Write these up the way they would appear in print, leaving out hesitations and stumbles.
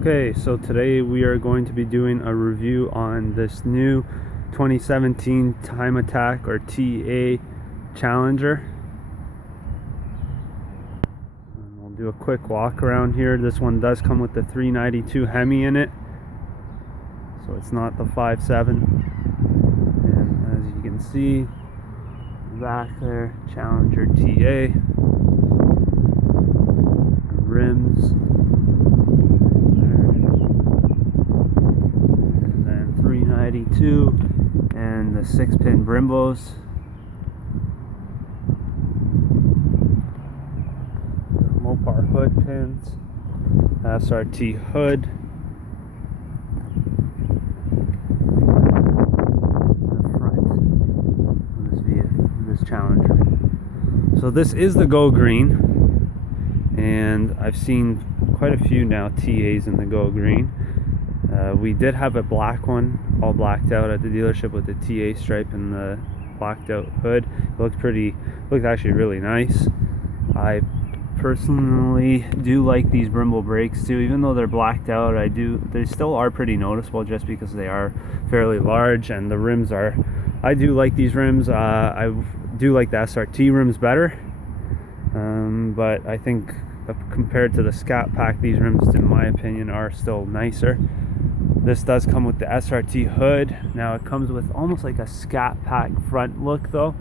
Okay, so today we are going to be doing a review on this new 2017 Time Attack or TA Challenger. And we'll do a quick walk around here. This one does come with the 392 Hemi in it, so it's not the 5.7. And as you can see, back there, Challenger TA. Rims. 392 and the 6-pin Brimbos. Mopar hood pins, SRT hood, the front of this vehicle, this Challenger. So this is the Go Green, and I've seen quite a few now TAs in the Go Green. We did have a black one, all blacked out at the dealership with the TA stripe and the blacked out hood. It looked actually really nice. I personally do like these Brembo brakes too, even though they're blacked out. They still are pretty noticeable just because they are fairly large, and the rims are. I do like these rims. I do like the SRT rims better, but I think compared to the Scat Pack, these rims, in my opinion, are still nicer. This does come with the SRT hood. Now it comes with almost like a Scat Pack front look though,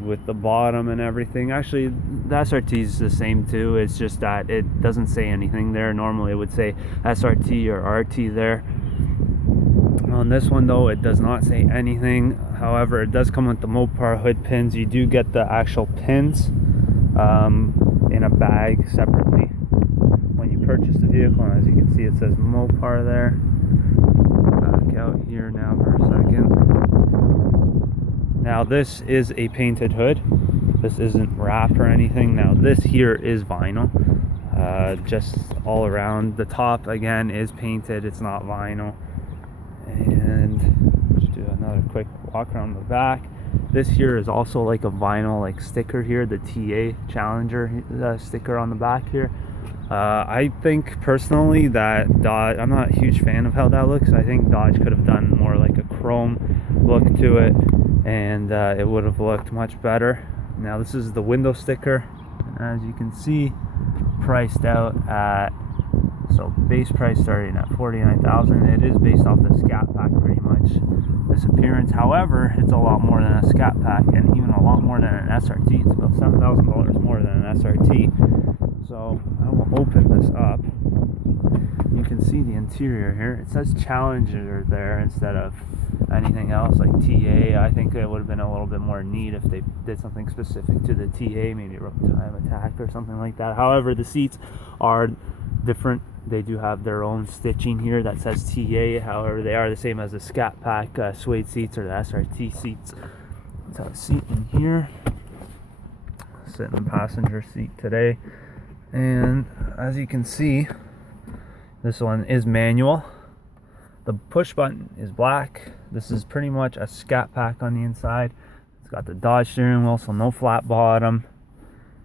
with the bottom and everything. Actually, the SRT is the same too. It's just that it doesn't say anything there. Normally it would say SRT or RT there. On this one though, it does not say anything. However, it does come with the Mopar hood pins. You do get the actual pins in a bag separately when you purchase the vehicle, and as you can see, it says Mopar there. Back out here now for a second. Now this is a painted hood. This isn't wrap or anything. Now this here is vinyl, just all around. The top again is painted, it's not vinyl. And just do another quick walk around the back. This here is also like a vinyl like sticker here, the TA Challenger sticker on the back here. I think personally that Dodge, I'm not a huge fan of how that looks. I think Dodge could have done more like a chrome look to it, and it would have looked much better. Now this is the window sticker, as you can see, priced out at, so base price starting at $49,000. It is based off the Scat Pack pretty much, this appearance. However, it's a lot more than a Scat Pack, and even a lot more than an SRT. It's about $7,000 more than an SRT. So I will open this up. You can see the interior here. It says Challenger there instead of anything else like TA. I think it would have been a little bit more neat if they did something specific to the TA, maybe wrote Time Attack or something like that. However, the seats are different. They do have their own stitching here that says TA. However, they are the same as the Scat Pack suede seats or the SRT seats. Let's have a seat in here. Sit in the passenger seat today. And as you can see, this one is manual. The push button is black. This is pretty much a Scat Pack on the inside. It's got the Dodge steering wheel, so no flat bottom.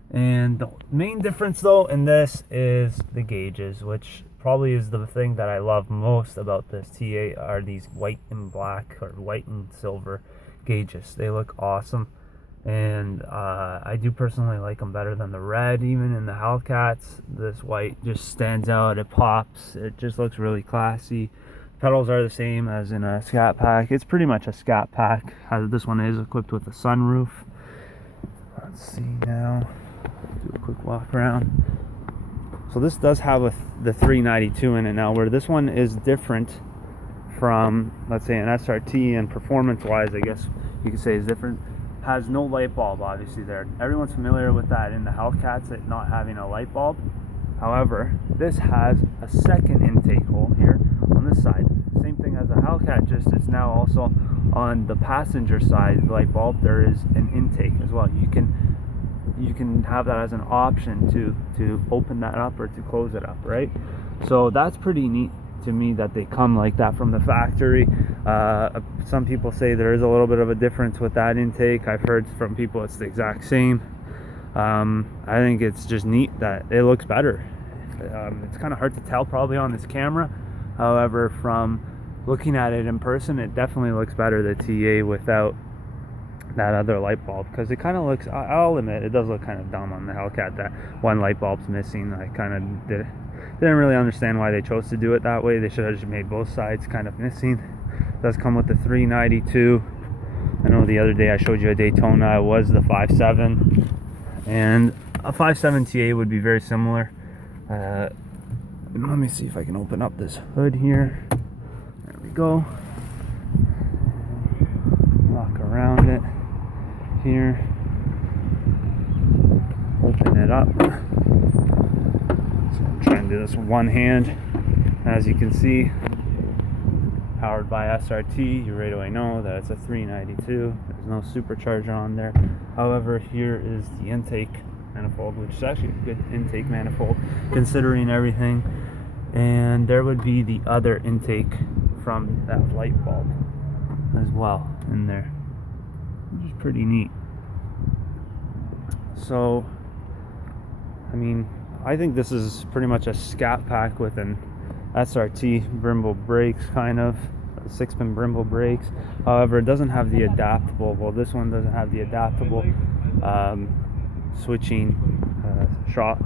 And the main difference though in this is the gauges, which probably is the thing that I love most about this TA, are these white and black or white and silver gauges. They look awesome. And I do personally like them better than the red. Even in the Hellcats, this white just stands out. It pops. It just looks really classy. Pedals are the same as in a Scat Pack. It's pretty much a Scat Pack. This one is equipped with a sunroof. Let's see now. Do a quick walk around. So this does have the 392 in it now, where this one is different from, let's say, an SRT, and performance-wise, I guess you could say is different. Has no light bulb obviously there. Everyone's familiar with that in the Hellcats, it not having a light bulb. However, this has a second intake hole here on this side. Same thing as a Hellcat, just it's now also on the passenger side light bulb. There is an intake as well. You can have that as an option to open that up or to close it up, right? So that's pretty neat to me that they come like that from the factory. Some people say there is a little bit of a difference with that intake. I've heard from people it's the exact same. I think it's just neat that it looks better. It's kind of hard to tell probably on this camera. However, from looking at it in person, it definitely looks better, the TA, without that other light bulb, because it kind of looks, I'll admit, it does look kind of dumb on the Hellcat that one light bulb's missing. I kind of didn't really understand why they chose to do it that way. They should have just made both sides kind of missing. It does come with the 392. I know the other day I showed you a Daytona, it was the 5.7, and a 5.7 TA would be very similar. Let me see if I can open up this hood here. There we go. Walk around it here. Open it up. So I'm trying to do this with one hand. As you can see, powered by SRT, you right away know that it's a 392. There's no supercharger on there. However, here is the intake manifold, which is actually a good intake manifold considering everything. And there would be the other intake from that light bulb as well in there, which is pretty neat. So, I mean, I think this is pretty much a scat pack with an SRT Brembo brakes, kind of 6-pin Brembo brakes. However, it doesn't have the adaptable, well, this one doesn't have the adaptable switching shot.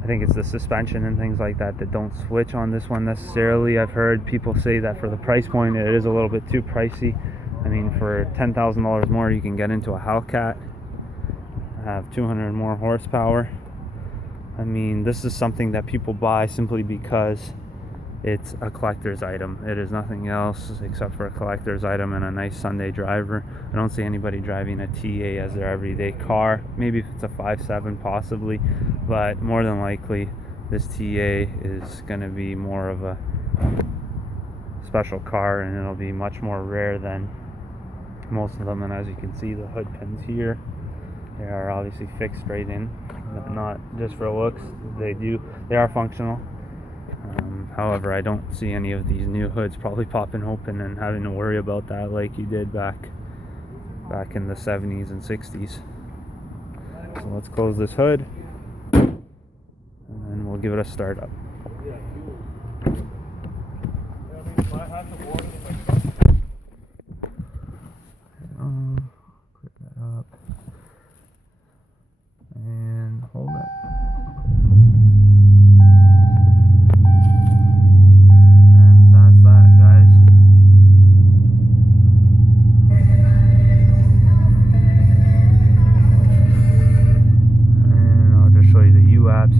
I think it's the suspension and things like that that don't switch on this one necessarily. I've heard people say that for the price point it is a little bit too pricey. I mean, for $10,000 more you can get into a Hellcat, have 200 more horsepower. I mean, this is something that people buy simply because it's a collector's item. It is nothing else except for a collector's item and a nice Sunday driver. I don't see anybody driving a TA as their everyday car. Maybe if it's a 5.7 possibly, but more than likely this TA is going to be more of a special car, and it'll be much more rare than most of them. And as you can see, the hood pins here, they are obviously fixed right in, but not just for looks. They are functional. However, I don't see any of these new hoods probably popping open and having to worry about that like you did back in the 70s and 60s. So let's close this hood and then we'll give it a start up. Click that up and hold it.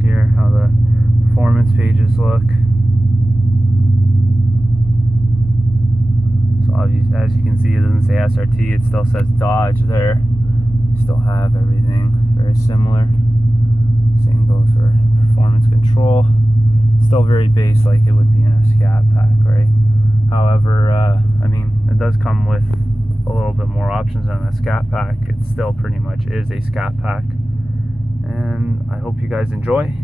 Here, how the performance pages look. So obviously, as you can see, it doesn't say SRT, it still says Dodge there. You still have everything very similar. Same goes for performance control. Still very base, like it would be in a scat pack, right? However, I mean, it does come with a little bit more options than a scat pack. It still pretty much is a scat pack. And I hope you guys enjoy.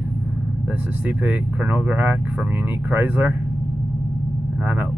This is STIPE Chronograph from Unique Chrysler, and I'm out.